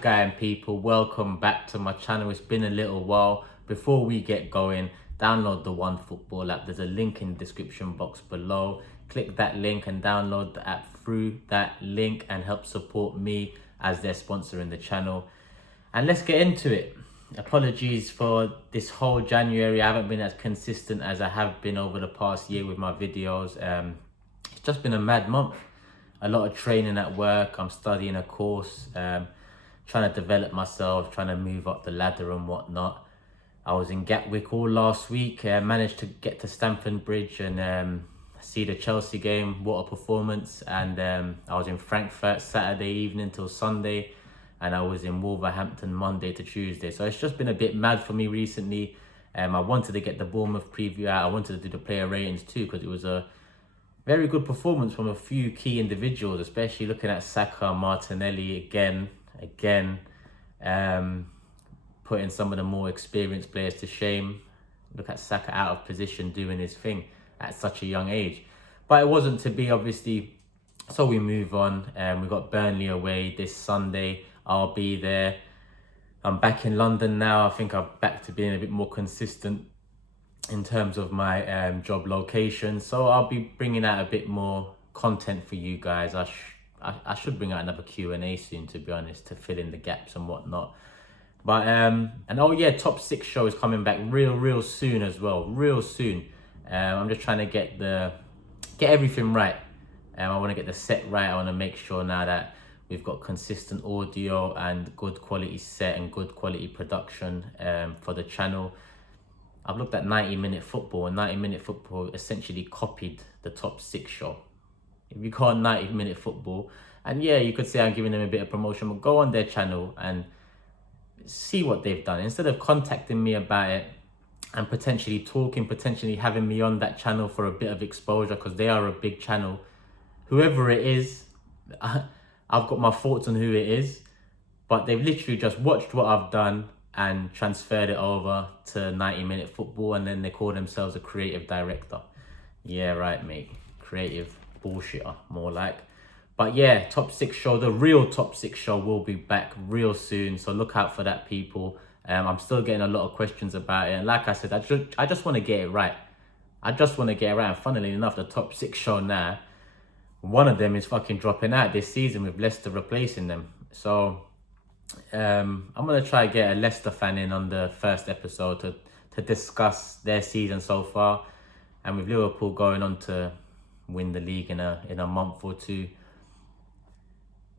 going, people? Welcome back to my channel. It's been a little while. Before we get going, download the One Football app. There's a link in the description box below. Click that link and download the app through that link and help support me as they're sponsoring the channel. And let's get into it. Apologies for this whole January. I haven't been as consistent as I have been over the past year with my videos. It's just been a mad month. A lot of training at work. I'm studying a course, trying to develop myself, trying to move up the ladder and whatnot. I was in Gatwick all last week. Managed to get to Stamford Bridge and see the Chelsea game. What a performance. And I was in Frankfurt Saturday evening till Sunday. And I was in Wolverhampton Monday to Tuesday. So it's just been a bit mad for me recently. I wanted to get the Bournemouth preview out. I wanted to do the player ratings too, because it was a very good performance from a few key individuals, especially looking at Saka, Martinelli again, putting some of the more experienced players to shame. Look at Saka out of position doing his thing at such a young age. But it wasn't to be, obviously, so we move on. We've got Burnley away this Sunday. I'll be there. I'm back in London now. I think I'm back to being a bit more consistent in terms of my job location, so I'll be bringing out a bit more content for you guys. I should bring out another Q&A soon, to be honest, to fill in the gaps and whatnot. But and oh yeah, top 6 show is coming back real soon as well, real soon. I'm just trying to get everything right. I want to get the set right. I want to make sure now that we've got consistent audio and good quality set and good quality production for the channel. I've looked at 90-minute football, and 90-minute football essentially copied the top 6 show. If you call 90-minute football, and yeah, you could say I'm giving them a bit of promotion, but go on their channel and see what they've done. Instead of contacting me about it and potentially having me on that channel for a bit of exposure, because they are a big channel. Whoever it is, I've got my thoughts on who it is, but they've literally just watched what I've done and transferred it over to 90-minute football, and then they call themselves a creative director. Yeah, right, mate. Creative bullshitter, more like. But yeah, top 6 show, the real top 6 show will be back real soon, so look out for that, people. I'm still getting a lot of questions about it, and like I said, I just want to get it right. I just want to get it right. And funnily enough, the top 6 show now, one of them is fucking dropping out this season with Leicester replacing them. So I'm gonna try to get a Leicester fan in on the first episode to discuss their season so far, and with Liverpool going on to win the league in a month or two,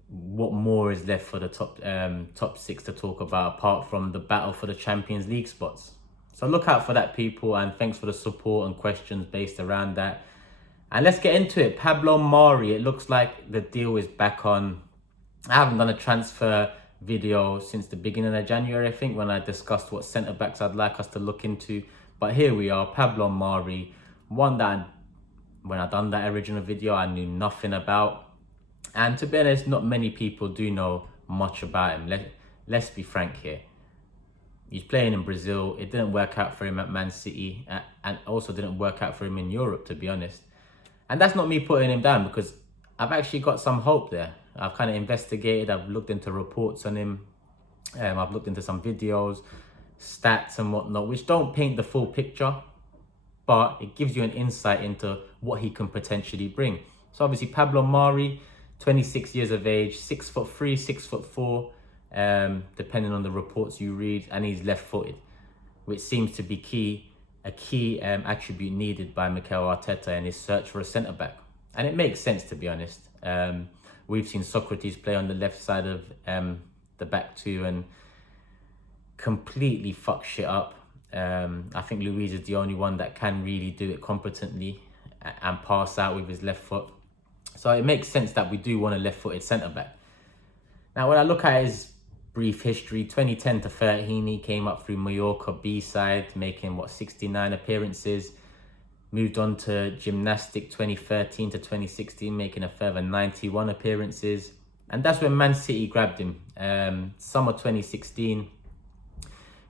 what more is left for the top 6 to talk about apart from the battle for the Champions League spots? So look out for that, people, and thanks for the support and questions based around that. And let's get into it. Pablo Mari, it looks like the deal is back on. I haven't done a transfer video since the beginning of January, I think, when I discussed what centre-backs I'd like us to look into. But here we are, Pablo Mari, one that when I done that original video, I knew nothing about. And to be honest, not many people do know much about him. Let's be frank here. He's playing in Brazil. It didn't work out for him at Man City, and also didn't work out for him in Europe, to be honest. And that's not me putting him down, because I've actually got some hope there. I've kind of investigated, I've looked into reports on him, I've looked into some videos, stats and whatnot, which don't paint the full picture, but it gives you an insight into what he can potentially bring. So obviously Pablo Mari, 26 years of age, 6'3", 6'4", depending on the reports you read, and he's left-footed, which seems to be a key attribute needed by Mikel Arteta in his search for a centre-back. And it makes sense, to be honest. We've seen Socrates play on the left side of the back two and completely fuck shit up. I think Luiz is the only one that can really do it competently and pass out with his left foot. So it makes sense that we do want a left-footed centre-back. Now, when I look at his brief history, 2010 to 13, he came up through Mallorca B-side, making, 69 appearances. Moved on to Gymnastic 2013 to 2016, making a further 91 appearances. And that's when Man City grabbed him. Summer 2016,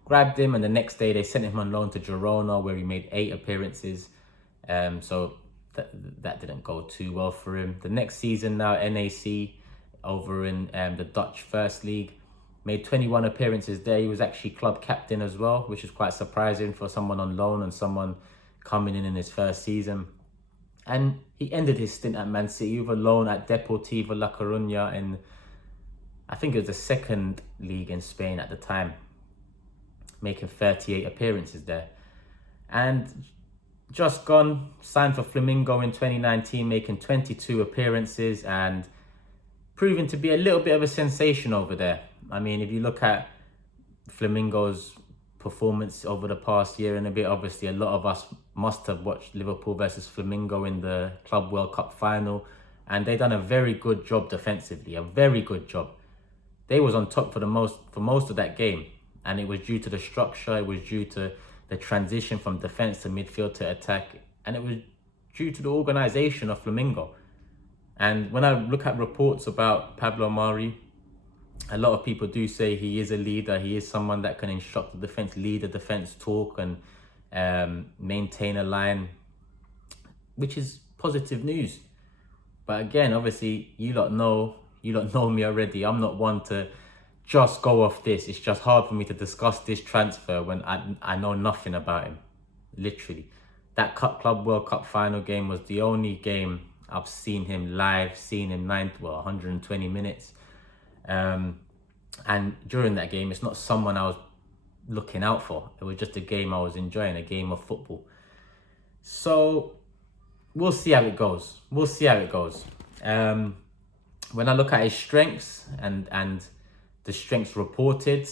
grabbed him, and the next day they sent him on loan to Girona, where he made 8 appearances. So that didn't go too well for him. The next season now, NAC, over in the Dutch First League. Made 21 appearances there. He was actually club captain as well, which is quite surprising for someone on loan and someone coming in his first season. And he ended his stint at Man City with a loan at Deportivo La Coruña in, I think it was the second league in Spain at the time, making 38 appearances there. And just gone, signed for Flamengo in 2019, making 22 appearances and proving to be a little bit of a sensation over there. I mean, if you look at Flamengo's performance over the past year and a bit, obviously a lot of us must have watched Liverpool versus Flamengo in the Club World Cup final, and they done a very good job defensively, a very good job. They was on top for most of that game, and it was due to the structure, it was due to the transition from defense to midfield to attack, and it was due to the organization of Flamengo. And when I look at reports about Pablo Mari, a lot of people do say he is a leader. He is someone that can instruct the defense, lead the defense, talk and maintain a line, which is positive news. But again, obviously, you lot know me already. I'm not one to just go off this. It's just hard for me to discuss this transfer when I know nothing about him. Literally, that Club World Cup final game was the only game I've seen him live, seen him 120 minutes. And during that game, it's not someone I was looking out for. It was just a game I was enjoying, a game of football. So we'll see how it goes. When I look at his strengths and the strengths reported,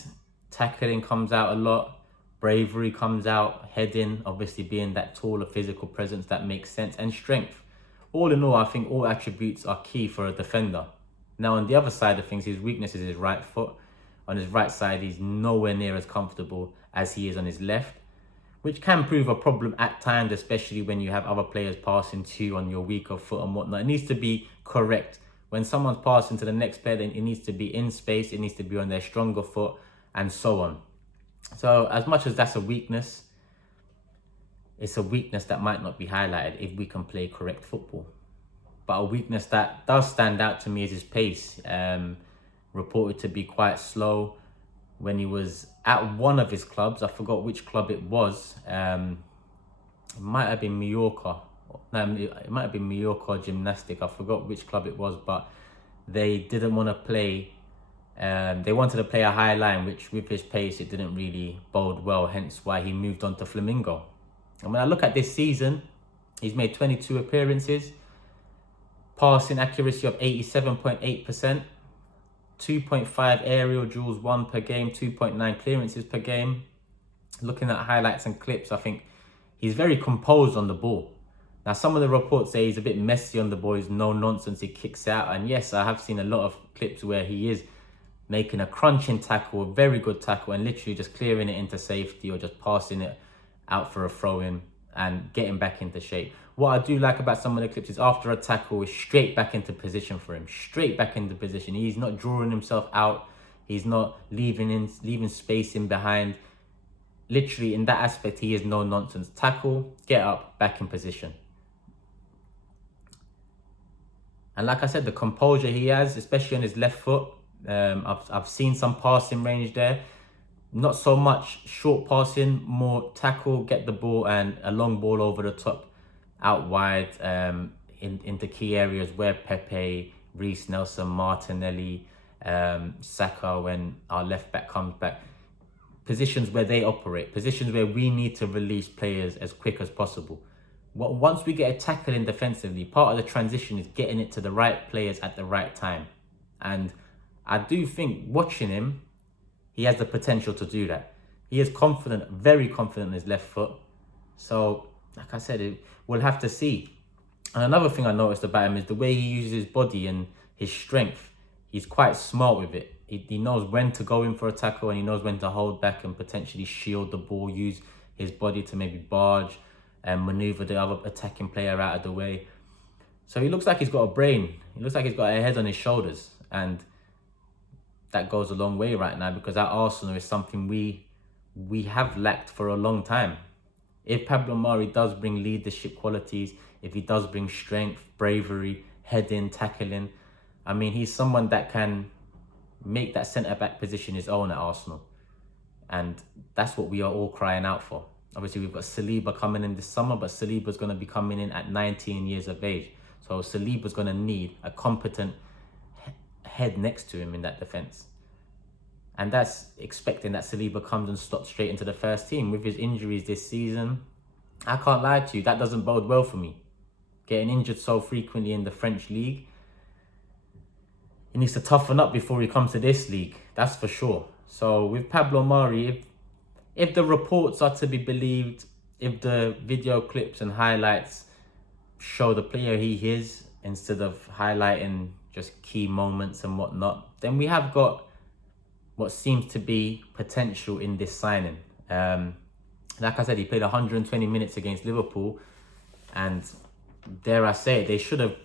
tackling comes out a lot, bravery comes out, heading, obviously being that taller physical presence, that makes sense, and strength. All in all, I think all attributes are key for a defender. Now, on the other side of things, his weakness is his right foot. On his right side, he's nowhere near as comfortable as he is on his left, which can prove a problem at times, especially when you have other players passing to you on your weaker foot and whatnot. It needs to be correct. When someone's passing to the next player, then it needs to be in space, it needs to be on their stronger foot, and so on. So as much as that's a weakness, it's a weakness that might not be highlighted if we can play correct football. But a weakness that does stand out to me is his pace. Reported to be quite slow when he was at one of his clubs. I forgot which club it was. It might have been Mallorca. No, it might have been Mallorca Gymnastic. I forgot which club it was, but they didn't want to play. They wanted to play a high line, which with his pace, it didn't really bode well. Hence why he moved on to Flamengo. And when I look at this season, he's made 22 appearances, passing accuracy of 87.8%, 2.5 aerial duels won per game, 2.9 clearances per game. Looking at highlights and clips, I think he's very composed on the ball. Now, some of the reports say he's a bit messy on the ball, he's no nonsense, he kicks out. And yes, I have seen a lot of clips where he is making a crunching tackle, a very good tackle, and literally just clearing it into safety or just passing it out for a throw-in and getting back into shape. What I do like about some of the clips is after a tackle, is straight back into position for him. Straight back into position. He's not drawing himself out. He's not leaving space in behind. Literally, in that aspect, he is no nonsense. Tackle, get up, back in position. And like I said, the composure he has, especially on his left foot, I've seen some passing range there. Not so much short passing, more tackle, get the ball, and a long ball over the top, out wide, into key areas where Pepe, Reece Nelson, Martinelli, Saka, when our left back comes back. Positions where they operate, positions where we need to release players as quick as possible. Once we get a tackle in defensively, part of the transition is getting it to the right players at the right time. And I do think watching him, he has the potential to do that. He is confident, very confident in his left foot. So, like I said, we'll have to see. And another thing I noticed about him is the way he uses his body and his strength. He's quite smart with it. He knows when to go in for a tackle and he knows when to hold back and potentially shield the ball, use his body to maybe barge and maneuver the other attacking player out of the way. So he looks like he's got a brain. He looks like he's got a head on his shoulders. And that goes a long way right now, because at Arsenal is something we have lacked for a long time. If Pablo Mari does bring leadership qualities, if he does bring strength, bravery, heading, tackling, I mean, he's someone that can make that centre-back position his own at Arsenal. And that's what we are all crying out for. Obviously, we've got Saliba coming in this summer, but Saliba's going to be coming in at 19 years of age. So Saliba's going to need a competent head next to him in that defence. And that's expecting that Saliba comes and slots straight into the first team. With his injuries this season, I can't lie to you, that doesn't bode well for me. Getting injured so frequently in the French league, he needs to toughen up before he comes to this league, that's for sure. So with Pablo Mari, if the reports are to be believed, if the video clips and highlights show the player he is instead of highlighting just key moments and whatnot, then we have got what seems to be potential in this signing. Like I said, he played 120 minutes against Liverpool, and dare I say it, they should have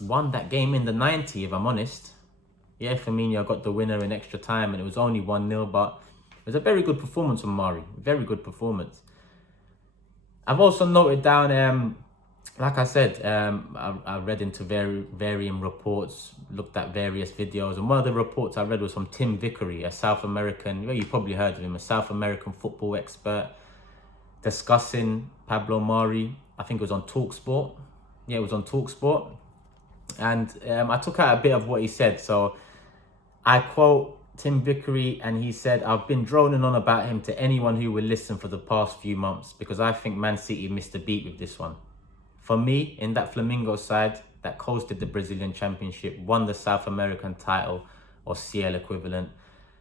won that game in the 90, if I'm honest. Yeah, Firmino got the winner in extra time and it was only 1-0, but it was a very good performance from Mari. Very good performance. I've also noted down, like I said, I read into varying reports, looked at various videos, and one of the reports I read was from Tim Vickery, a South American, well, you probably heard of him, a South American football expert, discussing Pablo Mari. I think it was on TalkSport. Yeah, it was on TalkSport. And I took out a bit of what he said. So I quote Tim Vickery, and he said, "I've been droning on about him to anyone who will listen for the past few months because I think Man City missed a beat with this one. For me, in that Flamingo side that coasted the Brazilian Championship, won the South American title or CL equivalent,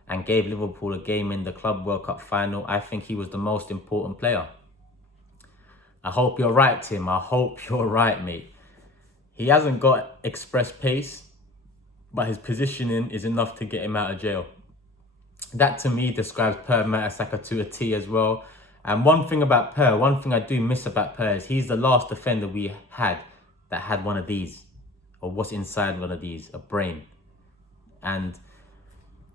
and gave Liverpool a game in the Club World Cup final, I think he was the most important player." I hope you're right, Tim. I hope you're right, mate. He hasn't got express pace, but his positioning is enough to get him out of jail. That to me describes Per Mertesacker to a T as well. And one thing I do miss about Per is he's the last defender we had that had one of these, or what's inside one of these, a brain. And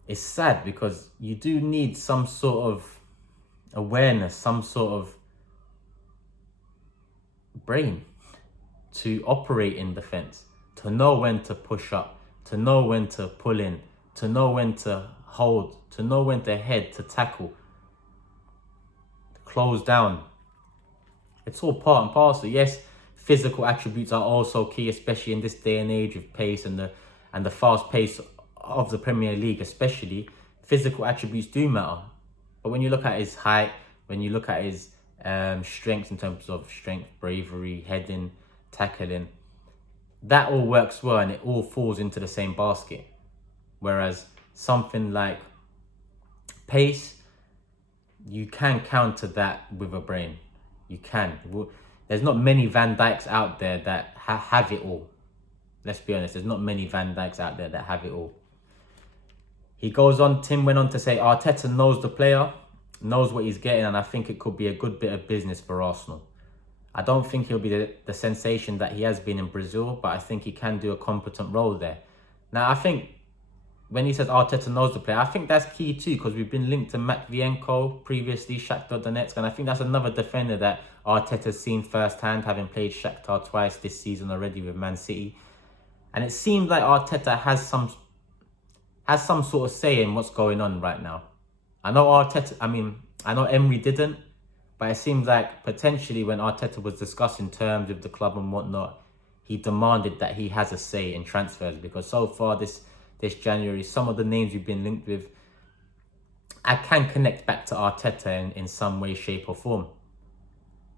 it's sad because you do need some sort of awareness, some sort of brain to operate in defense, to know when to push up, to know when to pull in, to know when to hold, to know when to head, to tackle, to close down. It's all part and parcel. Yes, physical attributes are also key, especially in this day and age with pace and the fast pace of the Premier League, especially. Physical attributes do matter. But when you look at his height, when you look at his strengths in terms of strength, bravery, heading, tackling, that all works well and it all falls into the same basket. Whereas something like pace, you can counter that with a brain. You can. There's not many Van Dijks out there that have it all. Let's be honest, there's not many Van Dijks out there that have it all. Tim went on to say, Arteta knows the player, knows what he's getting, and I think it could be a good bit of business for Arsenal. I don't think he'll be the sensation that he has been in Brazil, but I think he can do a competent role there. Now, I think when he says Arteta knows the player, I think that's key too, because we've been linked to Matvienko previously, Shakhtar Donetsk, and I think that's another defender that Arteta's seen firsthand, having played Shakhtar twice this season already with Man City. And it seems like Arteta has some sort of say in what's going on right now. I know Emery didn't, but it seems like potentially when Arteta was discussing terms with the club and whatnot, he demanded that he has a say in transfers, because so far this January, some of the names we've been linked with, I can connect back to Arteta in some way, shape or form.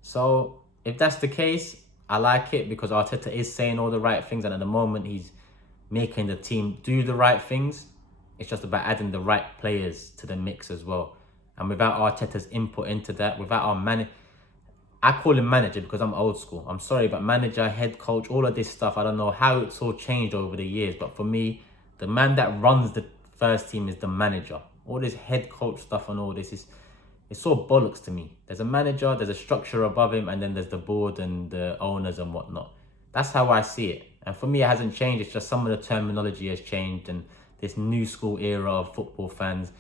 So if that's the case, I like it because Arteta is saying all the right things, and at the moment he's making the team do the right things. It's just about adding the right players to the mix as well. And without Arteta's input into that, without our manager, I call him manager because I'm old school. I'm sorry, but manager, head coach, all of this stuff, I don't know how it's all changed over the years. But for me, the man that runs the first team is the manager. All this head coach stuff and all this it's all bollocks to me. There's a manager, there's a structure above him, and then there's the board and the owners and whatnot. That's how I see it. And for me, it hasn't changed. It's just some of the terminology has changed, and this new school era of football fans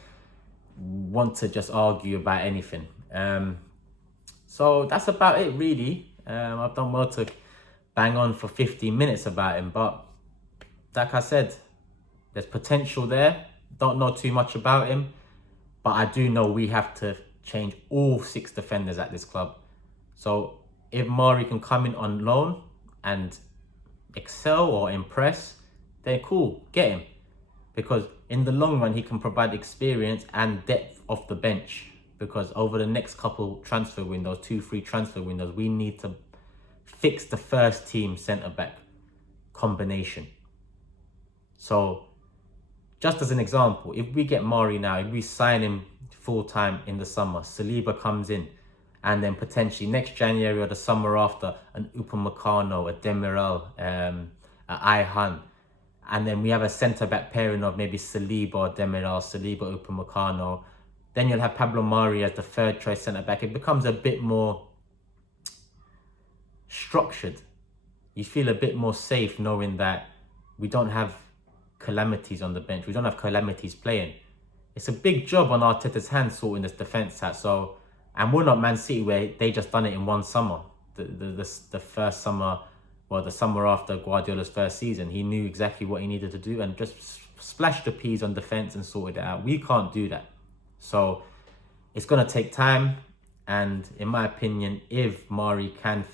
want to just argue about anything. So that's about it, really. I've done well to bang on for 15 minutes about him, but like I said, there's potential there. don't know too much about him, but I do know we have to change all 6 defenders at this club. So if Mari can come in on loan and excel or impress, then cool, get him. Because in the long run, he can provide experience and depth off the bench. Because over the next couple transfer windows, 2-3 transfer windows, we need to fix the first team centre-back combination. So just as an example, if we get Mari now, if we sign him full-time in the summer, Saliba comes in, and then potentially next January or the summer after, an Upamecano, a Demiral, a Ayhan, and then we have a centre-back pairing of maybe Saliba or Demiral, Saliba, Upamecano. Then you'll have Pablo Mari as the third choice centre-back. It becomes a bit more structured. You feel a bit more safe knowing that we don't have calamities on the bench. We don't have calamities playing. It's a big job on Arteta's hands sorting this defence out. So, and we're not Man City where they just done it in one summer. The first summer, well, the summer after Guardiola's first season, he knew exactly what he needed to do and just splashed the peas on defence and sorted it out. We can't do that. So it's going to take time. And in my opinion, if Mari can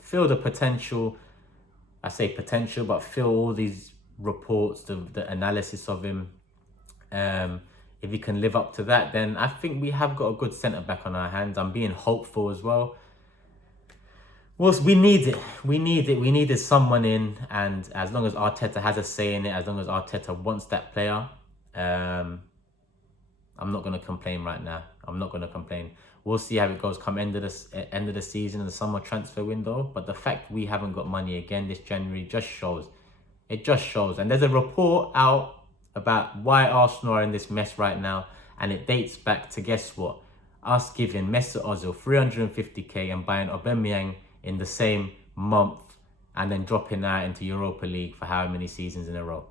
feel the potential, I say potential, but feel all these reports, the analysis of him, if he can live up to that, then I think we have got a good centre-back on our hands. I'm being hopeful as well. Well, we need it. We needed someone in, and as long as Arteta has a say in it, as long as Arteta wants that player, I'm not going to complain right now. I'm not going to complain. We'll see how it goes come end of the season and the summer transfer window. But the fact we haven't got money again this January just shows. It just shows. And there's a report out about why Arsenal are in this mess right now, and it dates back to, guess what? Us giving Mesut Ozil 350k and buying Aubameyang in the same month, and then dropping out into Europa League for how many seasons in a row.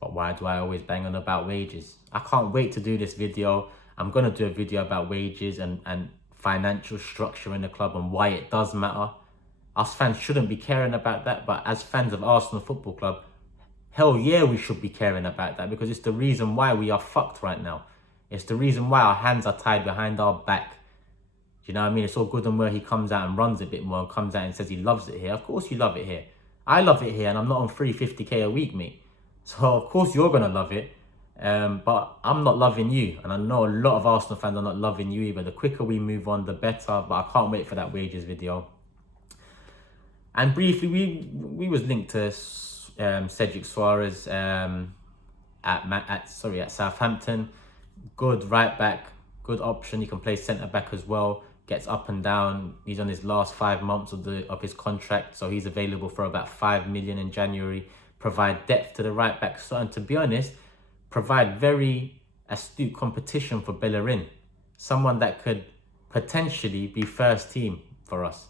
But why do I always bang on about wages? I can't wait to do this video. I'm going to do a video about wages and financial structure in the club and why it does matter. Us fans shouldn't be caring about that, but as fans of Arsenal Football Club, hell yeah, we should be caring about that, because it's the reason why we are fucked right now. It's the reason why our hands are tied behind our back. Do you know what I mean? It's all good and well he comes out and runs a bit more and comes out and says he loves it here. Of course you love it here. I love it here, and I'm not on 350k a week, mate. So of course you're going to love it. But I'm not loving you, and I know a lot of Arsenal fans are not loving you either. The quicker we move on, the better. But I can't wait for that wages video. And briefly, we was linked to Cedric Suarez at Southampton. Good right back, good option. He can play centre back as well. Gets up and down. He's on his last 5 months of his contract, so he's available for about 5 million in January. Provide depth to the right back, so, and to be honest, provide very astute competition for Bellerin. Someone that could potentially be first team for us.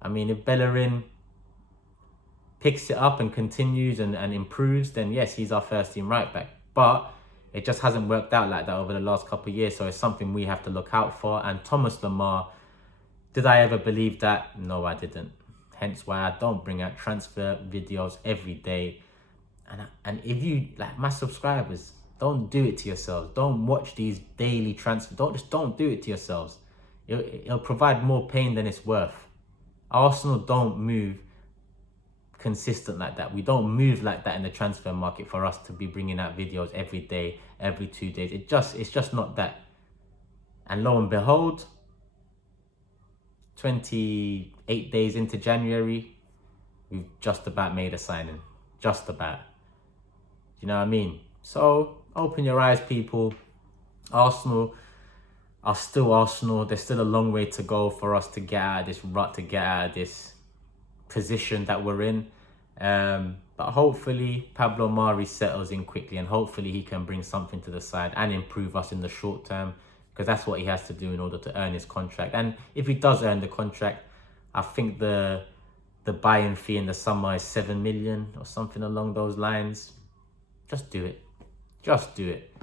I mean, if Bellerin picks it up and continues and improves, then yes, he's our first team right back. But it just hasn't worked out like that over the last couple of years, so it's something we have to look out for. And Thomas Lemar, did I ever believe that? No, I didn't. Hence why I don't bring out transfer videos every day. And if you, like my subscribers, don't do it to yourselves. Don't watch these daily transfers. Don't do it to yourselves. It'll provide more pain than it's worth. Arsenal don't move consistent like that. We don't move like that in the transfer market for us to be bringing out videos every day, every 2 days. It's just not that. And lo and behold, 28 days into January, we've just about made a signing. Just about. Do you know what I mean? So open your eyes, people. Arsenal are still Arsenal. There's still a long way to go for us to get out of this rut, to get out of this position that we're in. But hopefully Pablo Mari settles in quickly, and hopefully he can bring something to the side and improve us in the short term, because that's what he has to do in order to earn his contract. And if he does earn the contract, I think the buy-in fee in the summer is 7 million or something along those lines. Just do it. Just do it.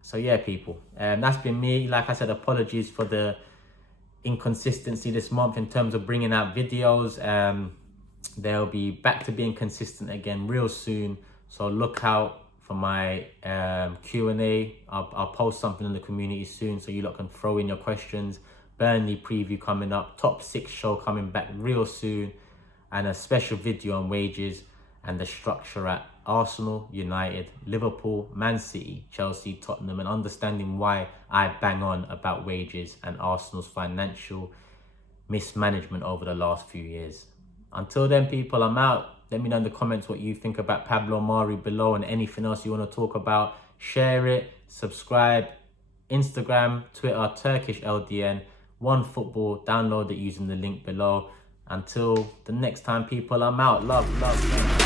So yeah, people, that's been me. Like I said, apologies for the inconsistency this month in terms of bringing out videos. They'll be back to being consistent again real soon. So look out for my Q&A. I'll post something in the community soon so you lot can throw in your questions. Burnley preview coming up, top 6 show coming back real soon, and a special video on wages and the structure at Arsenal, United, Liverpool, Man City, Chelsea, Tottenham, and understanding why I bang on about wages and Arsenal's financial mismanagement over the last few years. Until then, people, I'm out. Let me know in the comments what you think about Pablo Mari below, and anything else you want to talk about. Share it, subscribe, Instagram, Twitter, Turkish LDN, OneFootball. Download it using the link below. Until the next time, people, I'm out. Love, love, love.